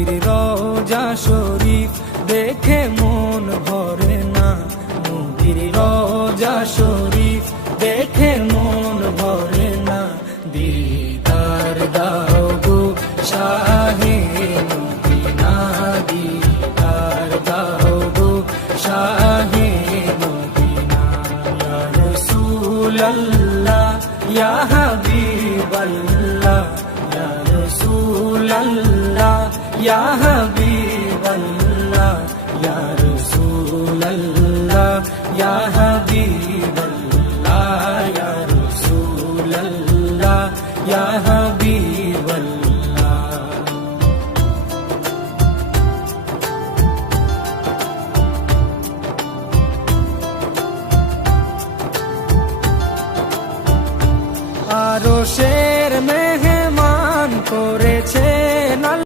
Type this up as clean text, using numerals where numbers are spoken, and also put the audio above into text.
নবীর রওজা শরীফ দেখে মন ভরে না, নবীর রওজা শরীফ দেখে মন ভরে না। দিদার দাও গো শাহে মদিনা, দিদার দাও গো শাহে মদিনা। ইয়া রাসূলাল্লাহ ইয়া হাবিবাল্লাহ, ইয়া রাসূলাল্লাহ ইয়া হাবিবাল্লাহ,